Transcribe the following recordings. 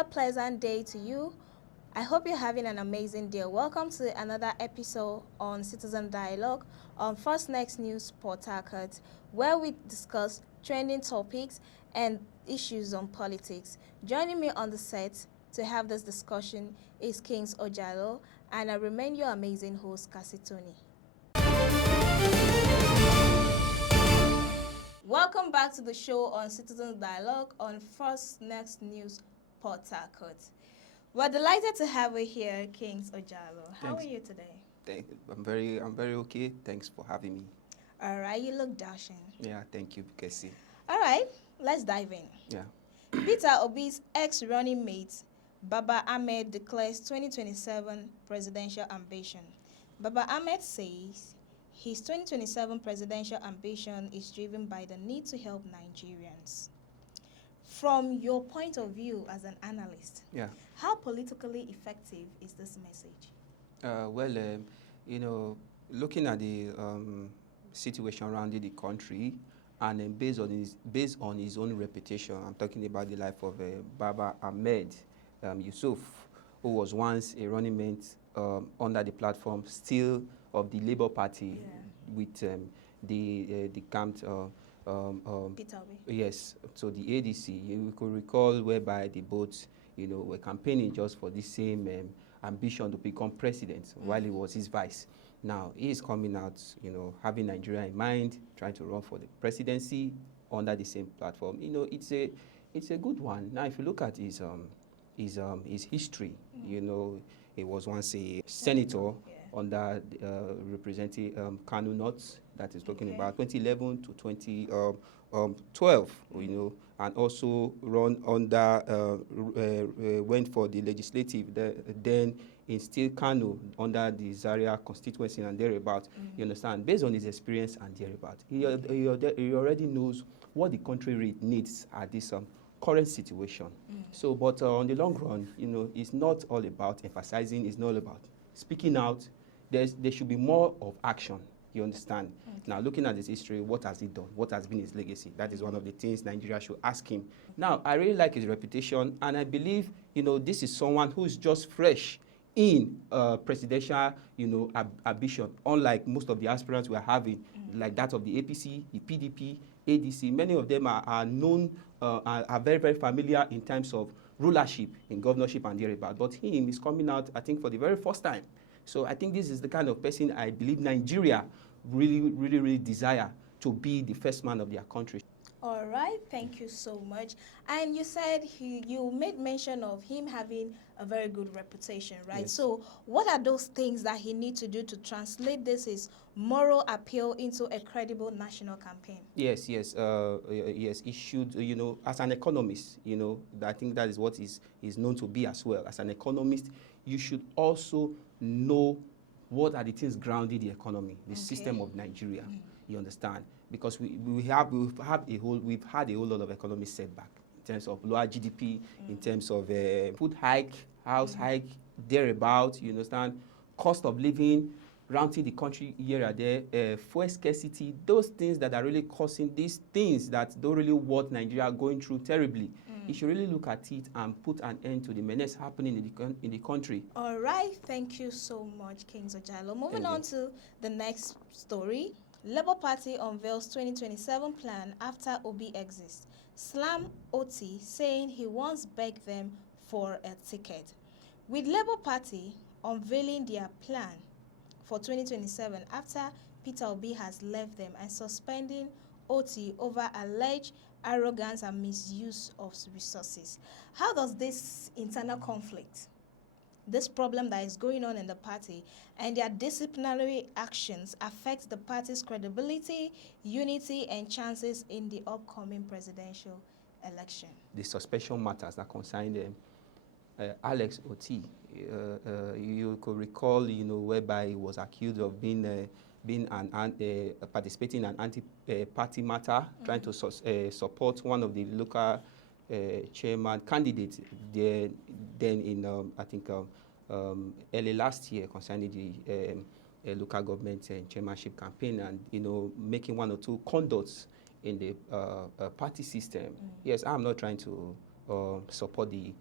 very pleasant day to you. I hope you're having an amazing day. Welcome to another episode on Citizen Dialogue on First Next News Port Harcourt, where we discuss trending topics and issues on politics. Joining me on the set to have this discussion is Kings Ojalo, and I remain your amazing host, Kasitoni. Welcome back to the show on Citizen Dialogue on First Next News Port Harcourt. We're delighted to have you here, Kings Ojalo. How are you today? I'm very okay. Thanks for having me. All right, you look dashing. Yeah, thank you, Casey. All right, let's dive in. Yeah. Peter Obi's ex-running mate, Baba Ahmed, declares 2027 presidential ambition. Baba Ahmed says his 2027 presidential ambition is driven by the need to help Nigerians. From your point of view as an analyst, how politically effective is this message? Looking at the situation around the country, and based on his own reputation, I'm talking about the life of Baba Ahmed Yusuf, who was once a running mate under the platform still of the Labour Party with the camped Peter Obi. Yes, so the ADC, you could recall whereby the both, were campaigning just for the same ambition to become president while he was his vice. Now, he is coming out, having Nigeria in mind, trying to run for the presidency under the same platform. It's a good one. Now, if you look at his history, he was once a senator under representing Kano North, that is talking about 2011 to 2012, and also run under, went for the legislative, then in still Kano under the Zaria constituency and thereabout, you understand, based on his experience and thereabout. He already knows what the country needs at this current situation. So, but on the long run, it's not all about emphasizing, it's not all about speaking out. There should be more of action, you understand? Now, looking at his history, what has he done? What has been his legacy? That is one of the things Nigeria should ask him. Now, I really like his reputation, and I believe, this is someone who's just fresh in presidential, ambition, unlike most of the aspirants we're having, like that of the APC, the PDP, ADC. Many of them are known, are very, very familiar in terms of rulership, in governorship and thereabout. But him is coming out, I think, for the very first time. So I think this is the kind of person I believe Nigeria really desire to be the first man of their country. All right, thank you so much. And you said you made mention of him having a very good reputation, right? Yes. So what are those things that he needs to do to translate his moral appeal into a credible national campaign? Yes, he should, as an economist, I think that is what he's known to be as well. As an economist, you should also know what are the things grounding the economy, the system of Nigeria. You understand? Because we've had a whole lot of economic setback in terms of lower GDP, in terms of food hike, house hike, thereabout. You understand? Cost of living, rounding the country here and there, fuel scarcity. Those things that are really causing these things that don't really want Nigeria going through terribly. You should really look at it and put an end to the menace happening in the country. All right, thank you so much, Kings Ojalo. Moving on to the next story. Labour Party unveils 2027 plan after Obi exits. Slam Otti saying he once begged them for a ticket. With Labour Party unveiling their plan for 2027 after Peter Obi has left them and suspending Otti over alleged arrogance and misuse of resources. How does this internal conflict, this problem that is going on in the party, and their disciplinary actions affect the party's credibility, unity, and chances in the upcoming presidential election? The suspension matters that concern Alex Otti. You could recall, whereby he was accused of being participating in an anti-party matter, trying to support one of the local chairman candidates then in I think early last year concerning the local government chairmanship campaign, and making one or two conduits in the party system. Yes, I'm not trying to support the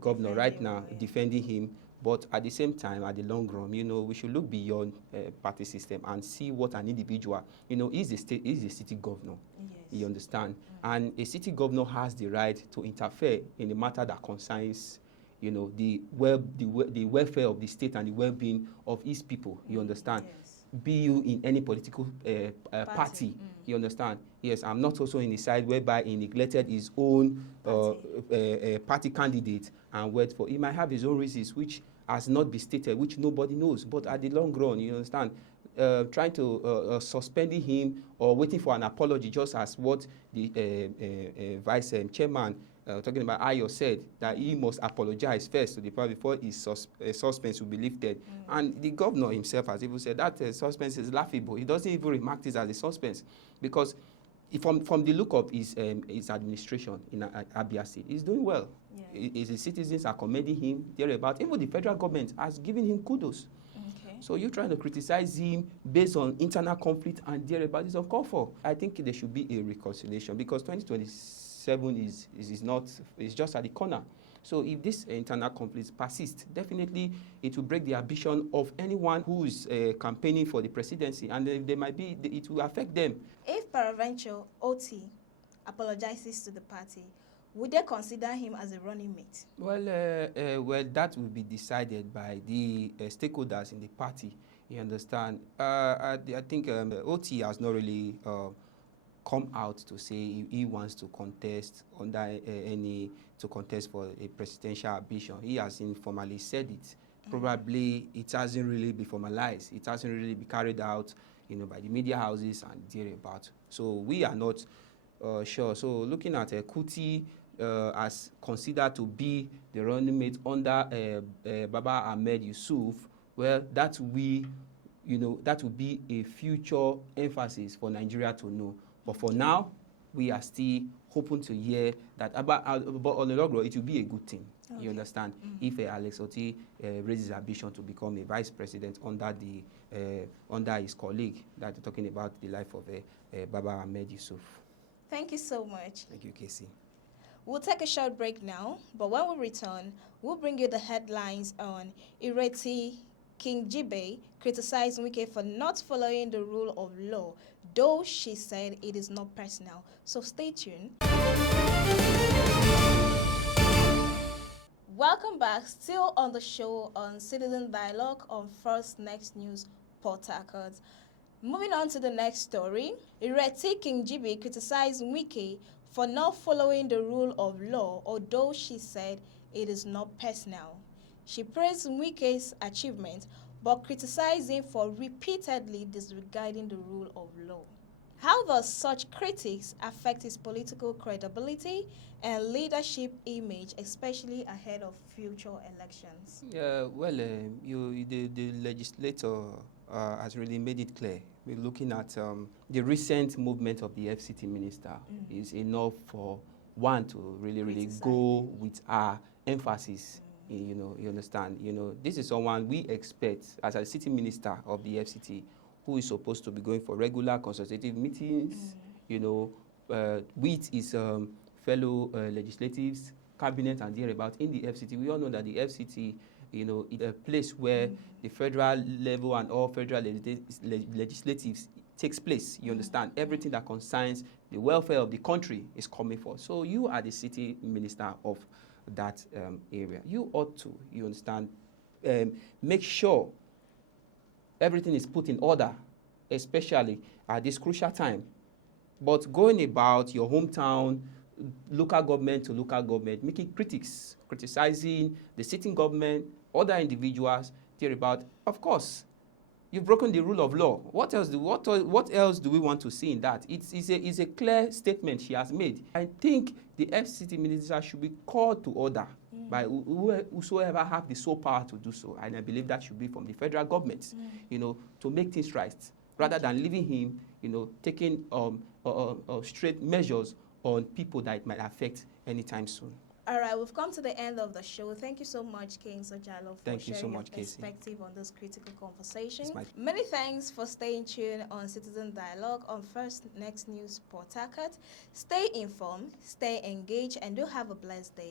governor right now, defending him. But at the same time, at the long run, we should look beyond party system and see what an individual, is a city governor. Yes. You understand? And a city governor has the right to interfere in a matter that concerns, the welfare of the state and the well-being of his people. You understand? Yes. Be you in any political party. You understand? Yes, I'm not also in the side whereby he neglected his own party candidate and wait for. He might have his own reasons which has not been stated, which nobody knows. But at the long run, you understand, trying to suspending him or waiting for an apology, just as what the vice chairman talking about Ayo said, that he must apologize first to the public before his suspense will be lifted. And the governor himself has even said that suspense is laughable. He doesn't even remark this as a suspense because from the look of his administration in Abia State, he's doing well. Yeah. His citizens are commending him thereabout. Even the federal government has given him kudos. Okay. So you're trying to criticize him based on internal conflict and thereabout is uncalled for. I think there should be a reconciliation because 2027 is just at the corner. So if this internal conflict persists, definitely it will break the ambition of anyone who is campaigning for the presidency, and it will affect them. If peradventure Otti apologizes to the party, would they consider him as a running mate? Well, that will be decided by the stakeholders in the party. You understand? I think Otti has not really come out to say he wants to contest for a presidential ambition. He has informally said it. Probably it hasn't really been formalized. It hasn't really been carried out, by the media houses and thereabout. So we are not sure. So looking at Kuti as considered to be the running mate under Baba Ahmed Yusuf, well, that will be a future emphasis for Nigeria to know. But for now, we are still hoping to hear that but on the long run, it will be a good thing. Okay. You understand? If Alex Otti raises ambition to become a vice president under his colleague, that we're talking about the life of Baba Ahmed Yusuf. Thank you so much. Thank you, Casey. We'll take a short break now, but when we return, we'll bring you the headlines on Ireti Kingibe criticized Wike for not following the rule of law, though she said it is not personal. So stay tuned. Welcome back, still on the show on Citizen Dialogue on First Next News Port Harcourt. Moving on to the next story, Ireti Kingibe criticized Wike for not following the rule of law, although she said it is not personal. She praised Wike's achievement, but criticized him for repeatedly disregarding the rule of law. How does such critics affect his political credibility and leadership image, especially ahead of future elections? Well, the legislator has really made it clear. We're looking at the recent movement of the FCT minister is enough for one to really go with our emphasis. You understand? This is someone we expect as a city minister of the FCT who is supposed to be going for regular consultative meetings, with his fellow legislatives, cabinet and thereabout in the FCT. We all know that the FCT, is a place where the federal level and all federal legislatives takes place. You understand? Everything that concerns the welfare of the country is coming forth. So you are the city minister of that area. You ought to, you understand, make sure everything is put in order, especially at this crucial time. But going about your hometown, local government to local government, making critics, criticizing the sitting government, other individuals, thereabout, of course, you've broken the rule of law. What else do we want to see in that? It's a clear statement she has made. I think the FCT minister should be called to order by whosoever have the sole power to do so. And I believe that should be from the federal government, to make things right, rather than leaving him, taking straight measures on people that it might affect anytime soon. All right, we've come to the end of the show. Thank you so much, King Sojalo, for Thank you so sharing much, your Casey. perspective on this critical conversation. It's my- Many thanks for staying tuned on Citizen Dialogue on First Next News Port Harcourt. Stay informed, stay engaged, and do have a blessed day.